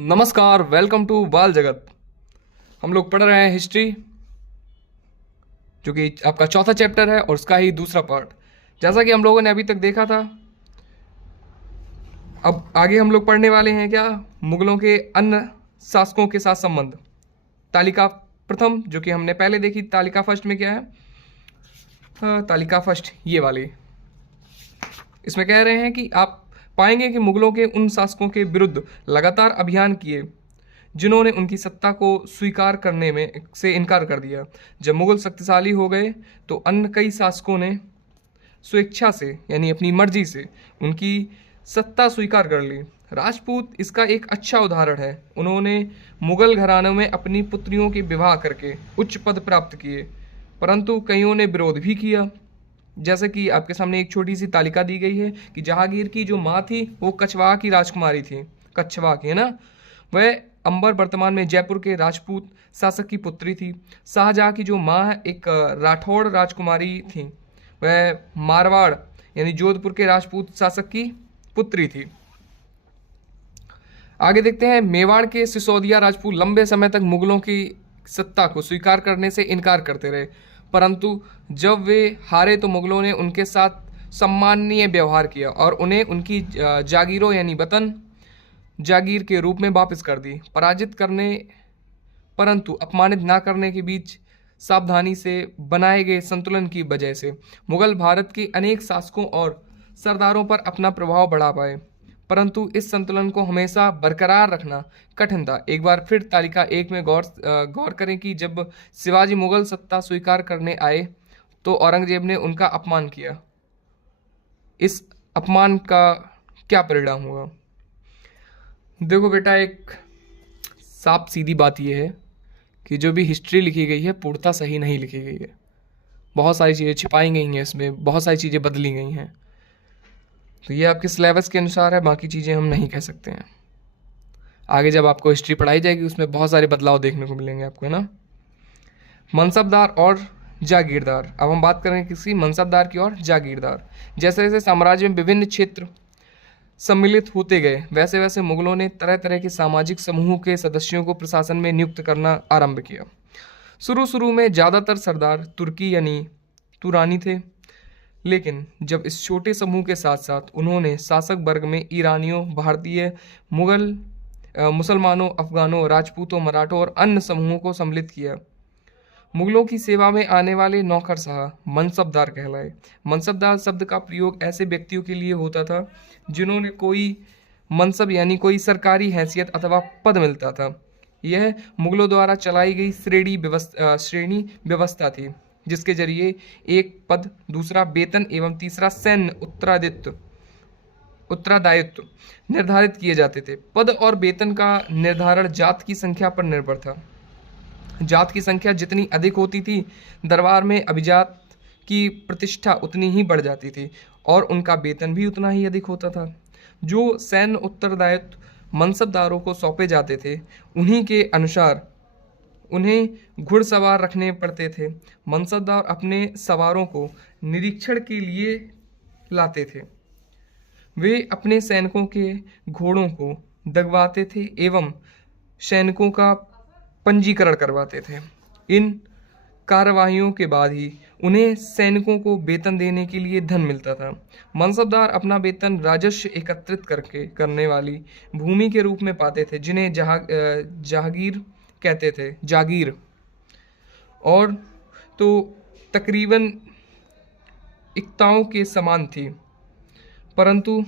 नमस्कार, welcome to बाल जगत। हम लोग पढ़ रहे हैं हिस्ट्री, जो कि आपका चौथा चैप्टर है और उसका ही दूसरा पार्ट। जैसा कि हम लोगों ने अभी तक देखा था, अब आगे हम लोग पढ़ने वाले हैं क्या, मुगलों के अन्य शासकों के साथ संबंध। तालिका प्रथम, जो कि हमने पहले देखी, तालिका फर्स्ट में क्या है, तालिका फर्स्ट ये वाली। इसमें कह रहे हैं कि आप पाएंगे कि मुगलों के उन शासकों के विरुद्ध लगातार अभियान किए जिन्होंने उनकी सत्ता को स्वीकार करने में से इनकार कर दिया। जब मुगल शक्तिशाली हो गए तो अन्य कई शासकों ने स्वेच्छा से यानी अपनी मर्जी से उनकी सत्ता स्वीकार कर ली। राजपूत इसका एक अच्छा उदाहरण है। उन्होंने मुगल घरानों में अपनी पुत्रियों के विवाह करके उच्च पद प्राप्त किए, परंतु कईयों ने विरोध भी किया। जैसे कि आपके सामने एक छोटी सी तालिका दी गई है कि जहांगीर की जो माँ थी वो कछवाहा की राजकुमारी थी, कछवाहा की, है ना। वह अंबर वर्तमान में जयपुर के राजपूत शासक की पुत्री थी। शाहजहाँ की जो माँ है एक राठौड़ राजकुमारी थी, वह मारवाड़ यानी जोधपुर के राजपूत शासक की पुत्री थी। आगे देखते हैं, मेवाड़ के सिसोदिया राजपूत लंबे समय तक मुगलों की सत्ता को स्वीकार करने से इनकार करते रहे, परंतु जब वे हारे तो मुगलों ने उनके साथ सम्माननीय व्यवहार किया और उन्हें उनकी जागीरों यानी वतन जागीर के रूप में वापस कर दी। पराजित करने परंतु अपमानित ना करने के बीच सावधानी से बनाए गए संतुलन की वजह से मुगल भारत के अनेक शासकों और सरदारों पर अपना प्रभाव बढ़ा पाए, परंतु इस संतुलन को हमेशा बरकरार रखना कठिन था। एक बार फिर तालिका एक में गौर करें कि जब शिवाजी मुगल सत्ता स्वीकार करने आए तो औरंगजेब ने उनका अपमान किया। इस अपमान का क्या परिणाम हुआ? देखो बेटा, एक साफ सीधी बात यह है कि जो भी हिस्ट्री लिखी गई है पूर्णतः सही नहीं लिखी गई है। बहुत सारी चीज़ें छिपाई गई हैं, इसमें बहुत सारी चीज़ें बदली गई हैं। तो ये आपके सिलेबस के अनुसार है, बाकी चीज़ें हम नहीं कह सकते हैं। आगे जब आपको हिस्ट्री पढ़ाई जाएगी उसमें बहुत सारे बदलाव देखने को मिलेंगे आपको, है ना। मनसबदार और जागीरदार। अब हम बात करें किसी मनसबदार की और जागीरदार। जैसे जैसे साम्राज्य में विभिन्न क्षेत्र सम्मिलित होते गए वैसे वैसे मुगलों ने तरह तरह के सामाजिक समूहों के सदस्यों को प्रशासन में नियुक्त करना आरंभ किया। शुरू शुरू में ज़्यादातर सरदार तुर्की यानी तुरानी थे, लेकिन जब इस छोटे समूह के साथ साथ उन्होंने शासक वर्ग में ईरानियों, भारतीय, मुगल, मुसलमानों, अफगानों, राजपूतों, मराठों और अन्य समूहों को सम्मिलित किया, मुगलों की सेवा में आने वाले नौकरशाह मनसबदार कहलाए। मनसबदार शब्द का प्रयोग ऐसे व्यक्तियों के लिए होता था जिन्होंने कोई मनसब यानी कोई सरकारी हैसियत अथवा पद मिलता था। यह मुगलों द्वारा चलाई गई श्रेणी व्यवस्था थी, जिसके जरिए एक पद, दूसरा वेतन एवं तीसरा सैन्य उत्तरदायित्व निर्धारित किए जाते थे। पद और वेतन का निर्धारण जात की संख्या पर निर्भर था। जात की संख्या जितनी अधिक होती थी, दरबार में अभिजात की प्रतिष्ठा उतनी ही बढ़ जाती थी और उनका वेतन भी उतना ही अधिक होता था। जो सैन्य उत्तरदायित्व मनसबदारों को सौंपे जाते थे, उन्हीं के अनुसार उन्हें घुड़सवार रखने पड़ते थे। मनसबदार अपने सवारों को निरीक्षण के लिए लाते थे। वे अपने सैनिकों के घोड़ों को दगवाते थे एवं सैनिकों का पंजीकरण करवाते थे। इन कार्यवाहियों के बाद ही उन्हें सैनिकों को वेतन देने के लिए धन मिलता था। मनसबदार अपना वेतन राजस्व एकत्रित करने वाली भूमि के रूप में पाते थे, जिन्हें जागीर कहते थे, जागीर। और तो तकरीबन इक्ताओं के समान थी, परंतु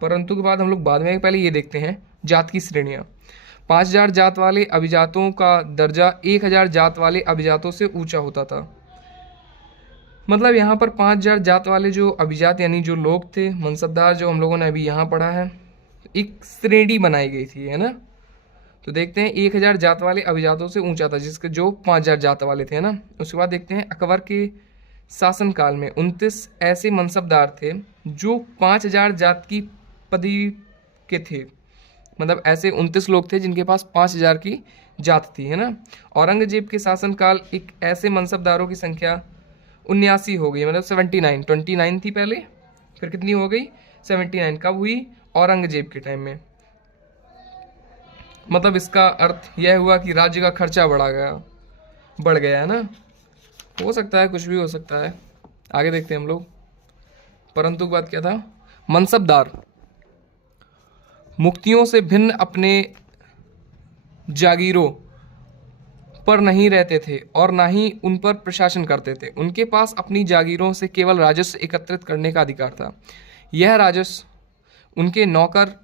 के बाद हम लोग बाद में पहले ये देखते हैं जात की श्रेणियाँ। 5000 जात वाले अभिजातों का दर्जा 1000 जात वाले अभिजातों से ऊंचा होता था। मतलब यहाँ पर 5000 जात वाले जो अभिजात यानी जो लोग थे, मनसबदार, जो हम लोगों ने अभी यहाँ पढ़ा है, एक श्रेणी बनाई गई थी, है ना। तो देखते हैं 1000 जात वाले अभिजातों से ऊंचा था, जिसके जो 5000 जात वाले थे, है ना। उसके बाद देखते हैं अकबर के शासनकाल में 29 ऐसे मनसबदार थे जो 5000 जात की पदवी के थे। मतलब ऐसे 29 लोग थे जिनके पास 5000 की जात थी, है ना। औरंगजेब के शासनकाल एक ऐसे मनसबदारों की संख्या 79 हो गई, मतलब 79, 29 थी पहले, फिर कितनी हो गई 79। कब हुई? औरंगजेब के टाइम में। मतलब इसका अर्थ यह हुआ कि राज्य का खर्चा बढ़ गया है ना। हो सकता है, कुछ भी हो सकता है। आगे देखते हैं हम लोग। परंतु के बाद क्या था? मनसबदार मुक्तियों से भिन्न अपने जागीरों पर नहीं रहते थे और ना ही उन पर प्रशासन करते थे। उनके पास अपनी जागीरों से केवल राजस्व एकत्रित करने का अधिकार था। यह राजस्व उनके नौकर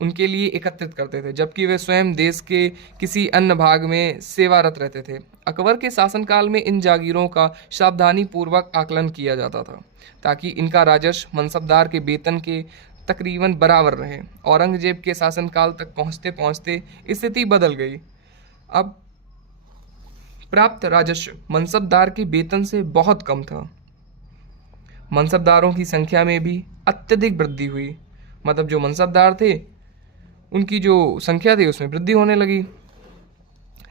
उनके लिए एकत्रित करते थे, जबकि वे स्वयं देश के किसी अन्य भाग में सेवारत रहते थे। अकबर के शासनकाल में इन जागीरों का सावधानी पूर्वक आकलन किया जाता था ताकि इनका राजस्व मनसबदार के वेतन के तकरीबन बराबर रहे। औरंगजेब के शासनकाल तक पहुंचते पहुंचते स्थिति बदल गई। अब प्राप्त राजस्व मनसबदार के वेतन से बहुत कम था। मनसबदारों की संख्या में भी अत्यधिक वृद्धि हुई। मतलब जो मनसबदार थे उनकी जो संख्या थी उसमें वृद्धि होने लगी,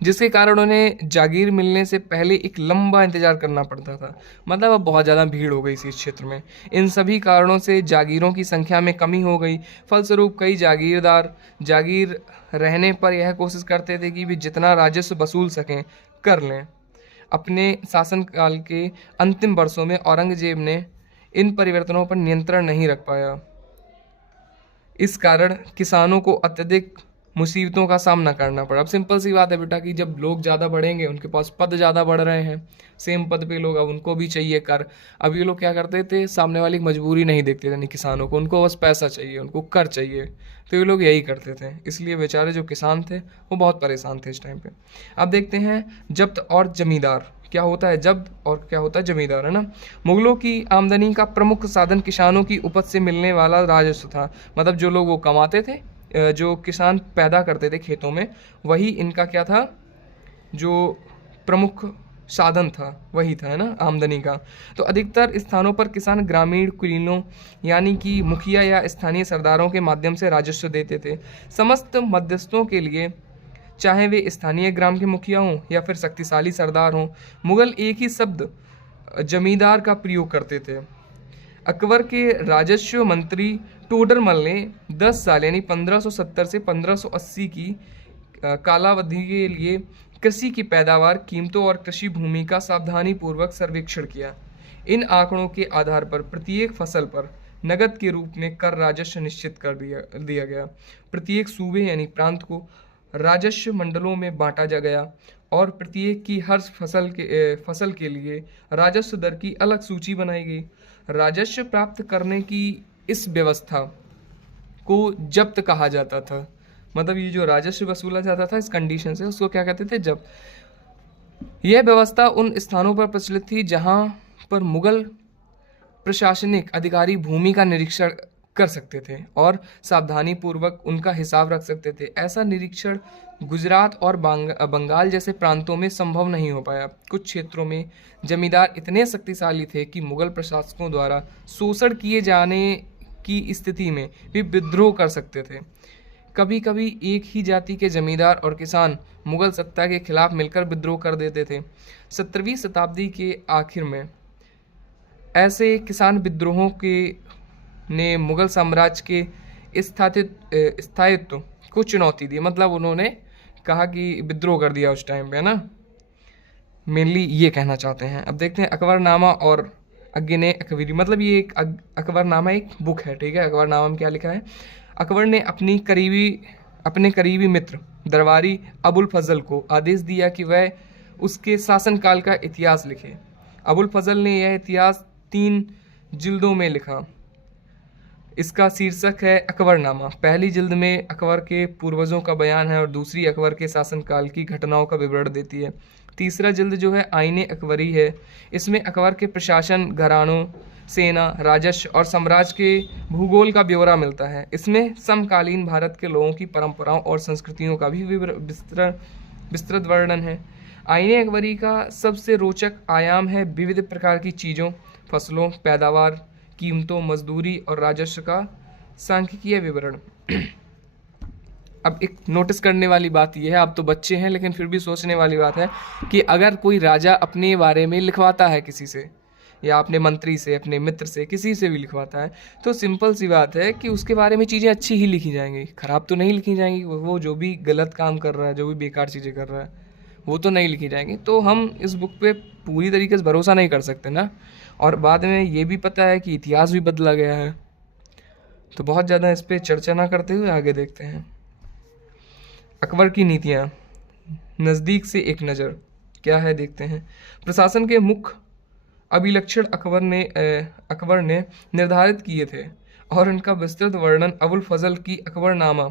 जिसके कारण उन्हें जागीर मिलने से पहले एक लंबा इंतजार करना पड़ता था। मतलब अब बहुत ज़्यादा भीड़ हो गई थी इस क्षेत्र में। इन सभी कारणों से जागीरों की संख्या में कमी हो गई। फलस्वरूप कई जागीरदार जागीर रहने पर यह कोशिश करते थे कि वे जितना राजस्व वसूल सकें कर लें। अपने शासनकाल के अंतिम वर्षों में औरंगजेब ने इन परिवर्तनों पर नियंत्रण नहीं रख पाया। इस कारण किसानों को अत्यधिक मुसीबतों का सामना करना पड़ा। अब सिंपल सी बात है बेटा कि जब लोग ज़्यादा बढ़ेंगे, उनके पास पद ज़्यादा बढ़ रहे हैं, सेम पद पे लोग, अब उनको भी चाहिए कर। अब ये लोग क्या करते थे, सामने वाली की मजबूरी नहीं देखते थे नहीं किसानों को, उनको बस पैसा चाहिए, उनको कर चाहिए, तो ये लोग यही करते थे। इसलिए बेचारे जो किसान थे वो बहुत परेशान थे इस टाइम पे। अब देखते हैं जब्त और जमींदार। क्या होता है जब्त और क्या होता है जमींदार, है ना। मुगलों की आमदनी का प्रमुख साधन किसानों की उपज से मिलने वाला राजस्व था। मतलब जो लोग वो कमाते थे, जो किसान पैदा करते थे खेतों में, वही इनका क्या था, जो प्रमुख साधन था वही था, है ना, आमदनी का। तो अधिकतर स्थानों पर किसान ग्रामीण कुलीनों यानी कि मुखिया या स्थानीय सरदारों के माध्यम से राजस्व देते थे। समस्त मध्यस्थों के लिए, चाहे वे स्थानीय ग्राम के मुखिया हों या फिर शक्तिशाली सरदार हों, मुगल एक ही शब्द जमींदार का प्रयोग करते थे। अकबर के राजस्व मंत्री टोडरमल ने 10 साल यानी 1570 से 1580 की कालावधि के लिए कृषि की पैदावार, कीमतों और कृषि भूमि का सावधानीपूर्वक सर्वेक्षण किया। इन आंकड़ों के आधार पर प्रत्येक फसल पर नगद के रूप में कर राजस्व निश्चित कर दिया गया। प्रत्येक सूबे यानी प्रांत को राजस्व मंडलों में बांटा जा गया और प्रत्येक की हर फसल के लिए राजस्व दर की अलग सूची बनाई गई। राजस्व प्राप्त करने की इस व्यवस्था को जब्त कहा जाता था। मतलब ये जो राजस्व वसूला जाता था इस कंडीशन से, उसको क्या कहते थे, जब्त। यह व्यवस्था उन स्थानों पर प्रचलित थी जहां पर मुगल प्रशासनिक अधिकारी भूमि का निरीक्षण कर सकते थे और सावधानी पूर्वक उनका हिसाब रख सकते थे। ऐसा निरीक्षण गुजरात और बंगाल जैसे प्रांतों में संभव नहीं हो पाया। कुछ क्षेत्रों में जमींदार इतने शक्तिशाली थे कि मुगल प्रशासकों द्वारा शोषण किए जाने की स्थिति में भी विद्रोह कर सकते थे। कभी कभी एक ही जाति के जमींदार और किसान मुगल सत्ता के खिलाफ मिलकर विद्रोह कर देते थे। 17वीं शताब्दी के आखिर में ऐसे किसान विद्रोहों के ने मुगल साम्राज्य के स्थायित्व को चुनौती दी। मतलब उन्होंने कहा कि विद्रोह कर दिया उस टाइम पे, है ना, मेनली ये कहना चाहते हैं। अब देखते हैं अकबरनामा और अग्ने अकबरी। मतलब ये एक अकबरनामा एक बुक है, ठीक है। अकबरनामा में क्या लिखा है, अकबर ने अपने करीबी मित्र दरबारी अबुल फजल को आदेश दिया कि वह उसके शासनकाल का इतिहास लिखे। अबुल फजल ने यह इतिहास 3 जिल्दों में लिखा। इसका शीर्षक है अकबरनामा। पहली जिल्द में अकबर के पूर्वजों का बयान है और दूसरी अकबर के शासनकाल की घटनाओं का विवरण देती है। तीसरा जिल्द जो है आईने अकबरी है। इसमें अकबर के प्रशासन, घरानों, सेना, राजस्व और साम्राज्य के भूगोल का ब्यौरा मिलता है। इसमें समकालीन भारत के लोगों की परंपराओं और संस्कृतियों का भी विस्तृत वर्णन है। आईने अकबरी का सबसे रोचक आयाम है विविध प्रकार की चीज़ों, फसलों, पैदावार, कीमतों, मजदूरी और राजस्व का सांख्यिकीय विवरण। अब एक नोटिस करने वाली बात यह है, आप तो बच्चे हैं लेकिन फिर भी सोचने वाली बात है कि अगर कोई राजा अपने बारे में लिखवाता है किसी से या अपने मंत्री से, अपने मित्र से, किसी से भी लिखवाता है, तो सिंपल सी बात है कि उसके बारे में चीज़ें अच्छी ही लिखी जाएंगी, खराब तो नहीं लिखी जाएंगी। वो जो भी गलत काम कर रहा है, जो भी बेकार चीज़ें कर रहा है, वो तो नहीं लिखी जाएंगी। तो हम इस बुक पे पूरी तरीके से भरोसा नहीं कर सकते ना। और बाद में ये भी पता है कि इतिहास भी बदला गया है। तो बहुत ज़्यादा इस पर चर्चा ना करते हुए आगे देखते हैं। अकबर की नीतियाँ, नज़दीक से एक नज़र, क्या है देखते हैं। प्रशासन के मुख्य अभिलक्षण अकबर ने निर्धारित किए थे और इनका विस्तृत वर्णन अबुल फजल की अकबरनामा,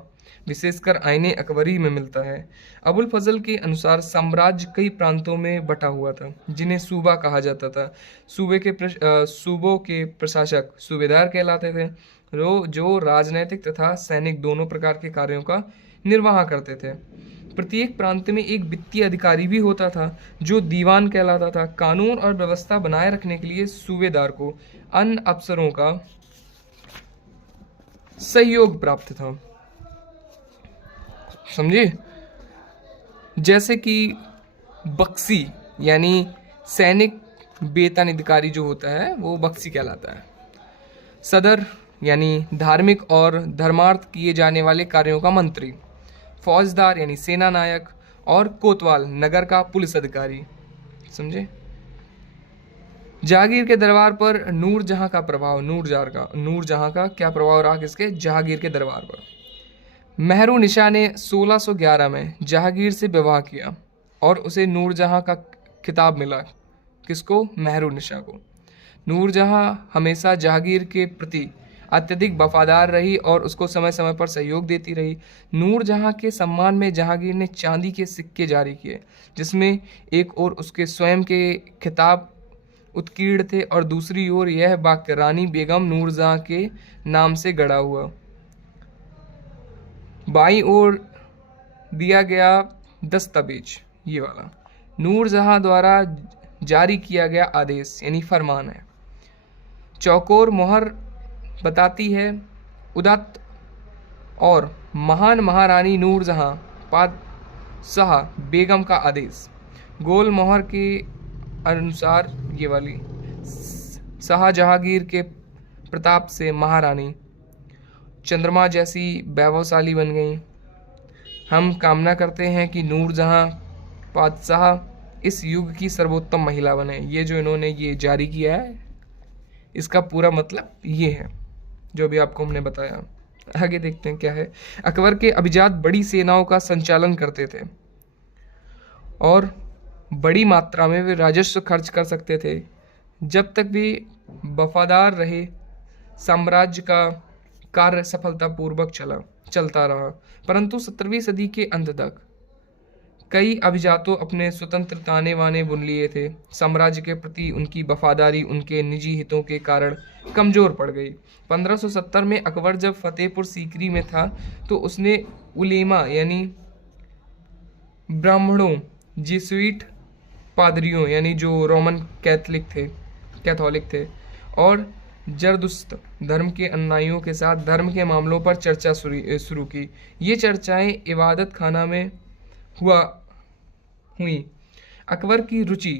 विशेषकर आईने अकबरी में मिलता है। अबुल फजल के अनुसार साम्राज्य कई प्रांतों में बटा हुआ था, जिन्हें सूबा कहा जाता था। सूबों के प्रशासक सूबेदार कहलाते थे, जो राजनैतिक तथा सैनिक दोनों प्रकार के कार्यों का निर्वाह करते थे। प्रत्येक प्रांत में एक वित्तीय अधिकारी भी होता था, जो दीवान कहलाता था। कानून और व्यवस्था बनाए रखने के लिए सूबेदार को अन्य अफसरों का सहयोग प्राप्त था। समझे? जैसे कि बख्शी यानी सैनिक वेतन अधिकारी जो होता है वो बख्शी कहलाता है। सदर यानी धार्मिक और धर्मार्थ किए जाने वाले कार्यों का मंत्री। फौजदार यानी सेना नायक। और कोतवाल नगर का पुलिस अधिकारी। समझे? जहांगीर के दरबार पर नूरजहां का प्रभाव, नूरजहां का क्या प्रभाव रहा किसके? जहांगीर के दरबार पर। मेहरुनिशा ने 1611 में जहांगीर से विवाह किया और उसे नूरजहां का खिताब मिला। किसको? मेहरुनिशा को। नूरजहां हमेशा जहांगीर के प्रति अत्यधिक वफादार रही और उसको समय समय पर सहयोग देती रही। नूरजहां के सम्मान में जहांगीर ने चांदी के सिक्के जारी किए, जिसमें एक ओर उसके स्वयं के खिताब उत्कीर्ण थे और दूसरी ओर यह वाक्य रानी बेगम नूरजहां के नाम से गढ़ा हुआ। बाईं ओर दिया गया दस्तावेज, ये वाला नूरजहां द्वारा जारी किया गया आदेश यानी फरमान है। चौकोर मोहर बताती है उदात्त और महान महारानी नूरजहां पातशाह बेगम का आदेश। गोल मोहर के अनुसार ये वाली शाह जहांगीर के प्रताप से महारानी चंद्रमा जैसी वैभवशाली बन गई। हम कामना करते हैं कि नूरजहां पातशाह इस युग की सर्वोत्तम महिला बने। ये जो इन्होंने ये जारी किया है, इसका पूरा मतलब ये है जो भी आपको हमने बताया। आगे देखते हैं क्या है। अकबर के अभिजात बड़ी सेनाओं का संचालन करते थे और बड़ी मात्रा में वे राजस्व खर्च कर सकते थे। जब तक वे वफादार रहे, साम्राज्य का कार्य सफलतापूर्वक चलता रहा। परंतु 17वीं सदी के अंत तक कई अभिजातों अपने स्वतंत्र ताने बाने बुन लिए थे। साम्राज्य के प्रति उनकी वफादारी उनके निजी हितों के कारण कमजोर पड़ गई। 1570 में अकबर जब फतेहपुर सीकरी में था तो उसने उलेमा यानी ब्राह्मणों, जेसुइट पादरियों यानी जो रोमन कैथोलिक थे और जरदुश्त धर्म के अनुयायियों के साथ धर्म के मामलों पर चर्चा शुरू की। ये चर्चाएं इबादत खाना में हुई। अकबर की रुचि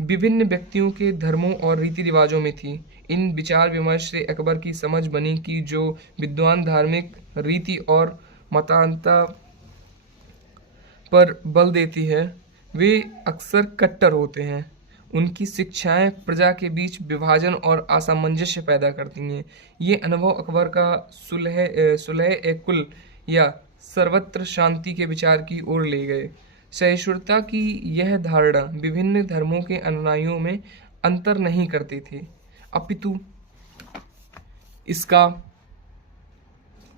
विभिन्न व्यक्तियों के धर्मों और रीति रिवाजों में थी। इन विचार विमर्श से अकबर की समझ बनी कि जो विद्वान धार्मिक रीति और मतांतर पर बल देती है वे अक्सर कट्टर होते हैं। उनकी शिक्षाएं प्रजा के बीच विभाजन और असामंजस्य पैदा करती हैं। ये अनुभव अकबर का सुलह-ए-कुल या सर्वत्र शांति के विचार की ओर ले गए। सहिष्णुता की यह धारणा विभिन्न धर्मों के अनुयायियों में अंतर नहीं करती थी, अपितु इसका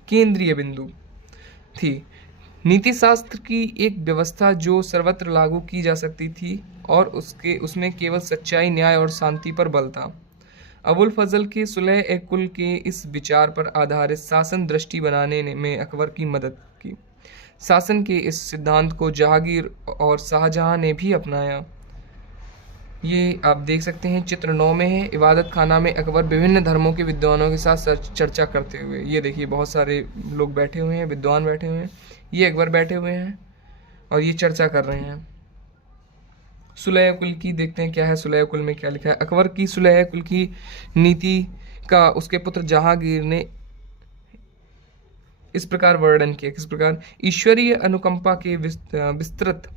केंद्रीय बिंदु थी। नीति शास्त्र की एक व्यवस्था जो सर्वत्र लागू की जा सकती थी और उसमें केवल सच्चाई, न्याय और शांति पर बल था। अबुल फजल के सुलह-ए-कुल के इस विचार पर आधारित शासन दृष्टि बनाने में अकबर की मदद की। शासन के इस सिद्धांत को जहांगीर और शाहजहां ने भी अपनाया। ये आप देख सकते हैं, चित्र 9 में है। इबादत खाना में अकबर विभिन्न धर्मों के विद्वानों के साथ चर्चा करते हुए, ये देखिए बहुत सारे लोग बैठे हुए हैं, विद्वान बैठे हुए हैं, ये अकबर बैठे हुए हैं और ये चर्चा कर रहे हैं। सुलह कुल की देखते हैं क्या है, सुलह कुल में क्या लिखा है। अकबर की सुलह कुल की नीति का उसके पुत्र जहांगीर ने इस प्रकार वर्णन किया, किस प्रकार, ईश्वरीय अनुकंपा के विस्तृत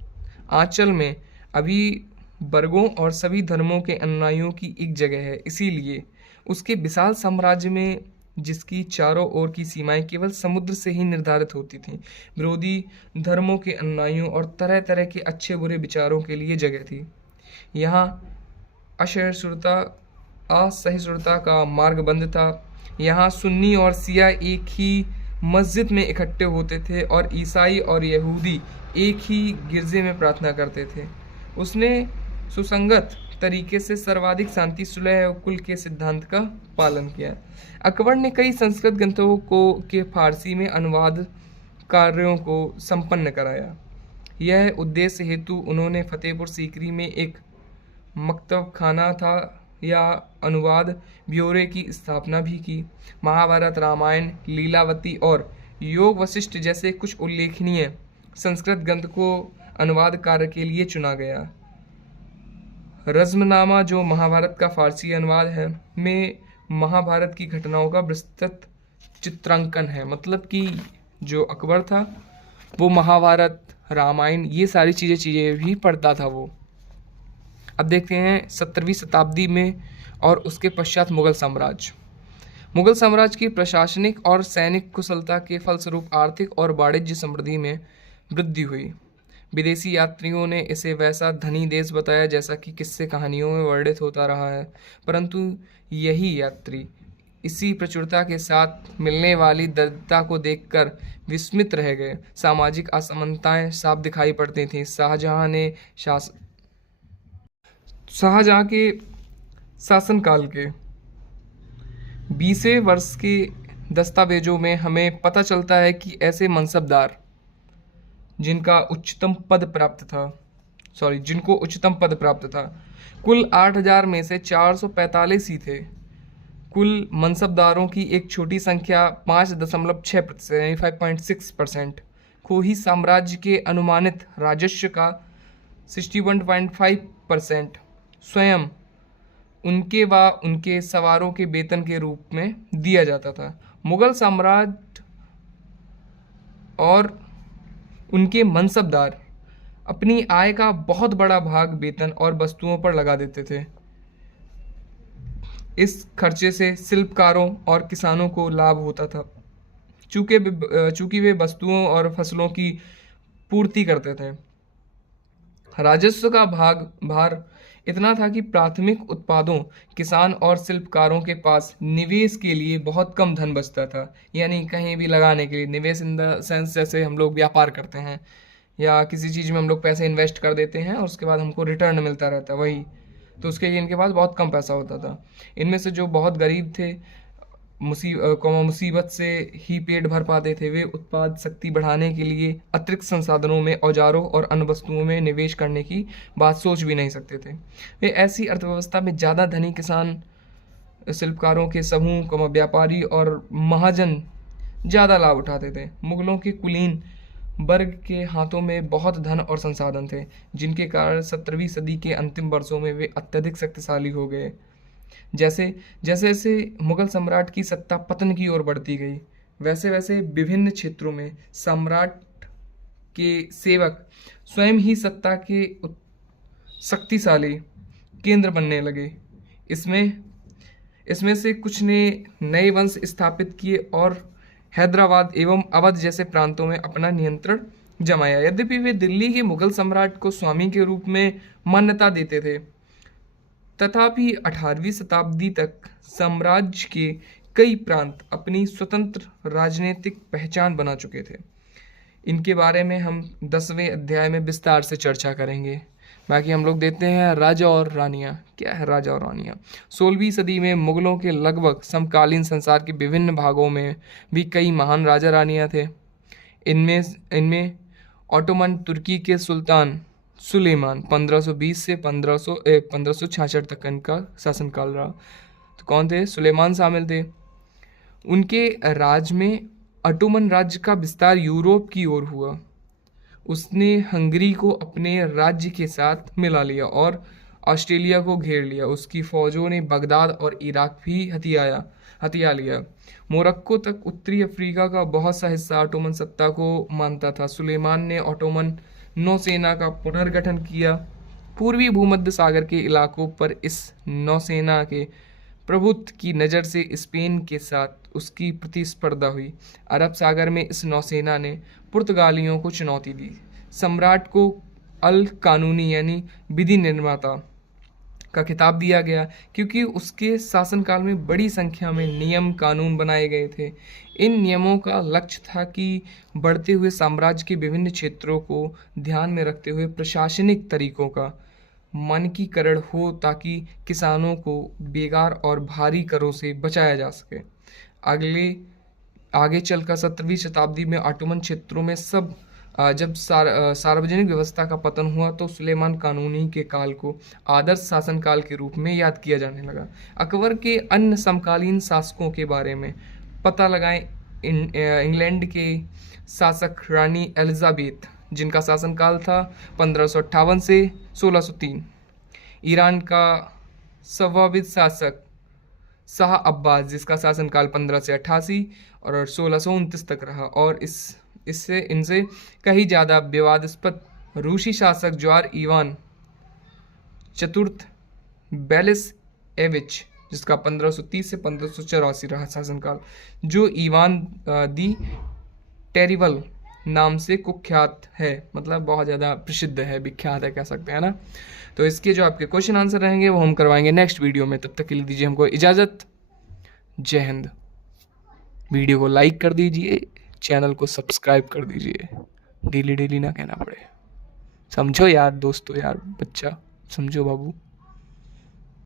आंचल में अभी वर्गों और सभी धर्मों के अनुयायियों की एक जगह है, इसीलिए उसके विशाल साम्राज्य में जिसकी चारों ओर की सीमाएं केवल समुद्र से ही निर्धारित होती थीं, विरोधी धर्मों के अनुयायियों और तरह तरह के अच्छे बुरे विचारों के लिए जगह थी। यहाँ असहिष्णुता असहिष्णुता का मार्ग बंद था। यहाँ सुन्नी और सिया एक ही मस्जिद में इकट्ठे होते थे और ईसाई और यहूदी एक ही गिरजे में प्रार्थना करते थे। उसने सुसंगत तरीके से सर्वाधिक शांति सुलह कुल के सिद्धांत का पालन किया। अकबर ने कई संस्कृत ग्रंथों को के फारसी में अनुवाद कार्यों को संपन्न कराया। यह उद्देश्य हेतु उन्होंने फतेहपुर सीकरी में एक मकतब खाना था या अनुवाद ब्यूरो की स्थापना भी की। महाभारत, रामायण, लीलावती और योग वशिष्ठ जैसे कुछ उल्लेखनीय संस्कृत ग्रंथ को अनुवाद कार्य के लिए चुना गया। रज़्मनामा, जो महाभारत का फारसी अनुवाद है, में महाभारत की घटनाओं का विस्तृत चित्रांकन है। मतलब कि जो अकबर था वो महाभारत, रामायण, ये सारी चीज़ें भी पढ़ता था वो। अब देखते हैं 17वीं शताब्दी में और उसके पश्चात मुगल साम्राज्य। मुगल साम्राज्य की प्रशासनिक और सैनिक कुशलता के फलस्वरूप आर्थिक और वाणिज्य समृद्धि में वृद्धि हुई। विदेशी यात्रियों ने इसे वैसा धनी देश बताया जैसा कि किस्से कहानियों में वर्णित होता रहा है, परंतु यही यात्री इसी प्रचुरता के साथ मिलने वाली दरिद्रता को देखकर विस्मित रह गए। सामाजिक असमानताएं साफ दिखाई पड़ती थीं। शाहजहां के शासनकाल के 20वें वर्ष के दस्तावेजों में हमें पता चलता है कि ऐसे मनसबदार जिनको उच्चतम पद प्राप्त था कुल 8000 में से 445 ही थे। कुल मनसबदारों की एक छोटी संख्या 5.6% को ही साम्राज्य के अनुमानित राजस्व का 61.5% स्वयं उनके व उनके सवारों के वेतन के रूप में दिया जाता था। मुगल सम्राट और उनके मनसबदार अपनी आय का बहुत बड़ा भाग वेतन और वस्तुओं पर लगा देते थे। इस खर्चे से शिल्पकारों और किसानों को लाभ होता था, चूंकि वे वस्तुओं और फसलों की पूर्ति करते थे। राजस्व का भार इतना था कि प्राथमिक उत्पादों, किसान और शिल्पकारों के पास निवेश के लिए बहुत कम धन बचता था। यानी कहीं भी लगाने के लिए, निवेश इन द सेंस जैसे हम लोग व्यापार करते हैं या किसी चीज़ में हम लोग पैसे इन्वेस्ट कर देते हैं और उसके बाद हमको रिटर्न मिलता रहता है, वही तो उसके लिए इनके पास बहुत कम पैसा होता था। इनमें से जो बहुत गरीब थे, मुसीबत से ही पेट भर पाते थे, वे उत्पाद शक्ति बढ़ाने के लिए अतिरिक्त संसाधनों में, औजारों और अन्य वस्तुओं में निवेश करने की बात सोच भी नहीं सकते थे। वे ऐसी अर्थव्यवस्था में ज़्यादा धनी किसान, शिल्पकारों के समूह, व्यापारी और महाजन ज़्यादा लाभ उठाते थे। मुगलों के कुलीन वर्ग के हाथों में बहुत धन और संसाधन थे, जिनके कारण 17वीं सदी के अंतिम वर्षों में वे अत्यधिक शक्तिशाली हो गए। जैसे जैसे मुगल सम्राट की सत्ता पतन की ओर बढ़ती गई, वैसे वैसे विभिन्न क्षेत्रों में सम्राट के सेवक स्वयं ही सत्ता के शक्तिशाली केंद्र बनने लगे। इसमें से कुछ ने नए वंश स्थापित किए और हैदराबाद एवं अवध जैसे प्रांतों में अपना नियंत्रण जमाया। यद्यपि वे दिल्ली के मुगल सम्राट को स्वामी के रूप में मान्यता देते थे, तथापि 18वीं शताब्दी तक साम्राज्य के कई प्रांत अपनी स्वतंत्र राजनीतिक पहचान बना चुके थे। इनके बारे में हम 10वें अध्याय में विस्तार से चर्चा करेंगे। बाकी हम लोग देखते हैं राजा और रानियाँ। क्या है राजा और रानियाँ? 16वीं सदी में मुगलों के लगभग समकालीन संसार के विभिन्न भागों में भी कई महान राजा रानियाँ थे। इनमें ऑटोमन तुर्की के सुल्तान सुलेमान 1520 से 1566 तक इनका शासनकाल रहा। तो कौन थे? सुलेमान शामिल थे। उनके राज में ऑटोमन राज्य का विस्तार यूरोप की ओर हुआ। उसने हंगरी को अपने राज्य के साथ मिला लिया और ऑस्ट्रेलिया को घेर लिया। उसकी फौजों ने बगदाद और इराक भी हथिया लिया। मोरक्को तक उत्तरी अफ्रीका का बहुत सा हिस्सा ऑटोमन सत्ता को मानता था। सुलेमान ने ऑटोमन नौसेना का पुनर्गठन किया। पूर्वी भूमध्य सागर के इलाकों पर इस नौसेना के प्रभुत्व की नज़र से स्पेन के साथ उसकी प्रतिस्पर्धा हुई। अरब सागर में इस नौसेना ने पुर्तगालियों को चुनौती दी। सम्राट को अल कानूनी यानी विधि निर्माता का खिताब दिया गया क्योंकि उसके शासनकाल में बड़ी संख्या में नियम कानून बनाए गए थे। इन नियमों का लक्ष्य था कि बढ़ते हुए साम्राज्य के विभिन्न क्षेत्रों को ध्यान में रखते हुए प्रशासनिक तरीकों का मानकीकरण हो ताकि किसानों को बेकार और भारी करों से बचाया जा सके। आगे चलकर 17वीं शताब्दी में ऑटोमन क्षेत्रों में जब सार्वजनिक व्यवस्था का पतन हुआ तो सुलेमान कानूनी के काल को आदर्श शासन काल के रूप में याद किया जाने लगा। अकबर के अन्य समकालीन शासकों के बारे में पता लगाएं। इंग्लैंड के शासक रानी एलिजाबेथ, जिनका शासनकाल था 1558 से 1603। ईरान का सफाविद शासक शाह अब्बास, जिसका शासनकाल 15 से 88 और 1629 तक रहा। और इनसे कहीं ज़्यादा विवादास्पद रूसी शासक ज्वार इवान चतुर्थ बेलिस एविच, जिसका 1530 से 1584 रहा शासनकाल, जो इवान दी टेरिबल नाम से कुख्यात है, मतलब बहुत ज़्यादा प्रसिद्ध है, विख्यात है कह सकते हैं ना। तो इसके जो आपके क्वेश्चन आंसर रहेंगे वो हम करवाएंगे नेक्स्ट वीडियो में। तब तक के लिए दीजिए हमको इजाज़त। जय हिंद। वीडियो को लाइक कर दीजिए, चैनल को सब्सक्राइब कर दीजिए। डेली ना कहना पड़े। समझो यार दोस्तों, यार बच्चा समझो बाबू।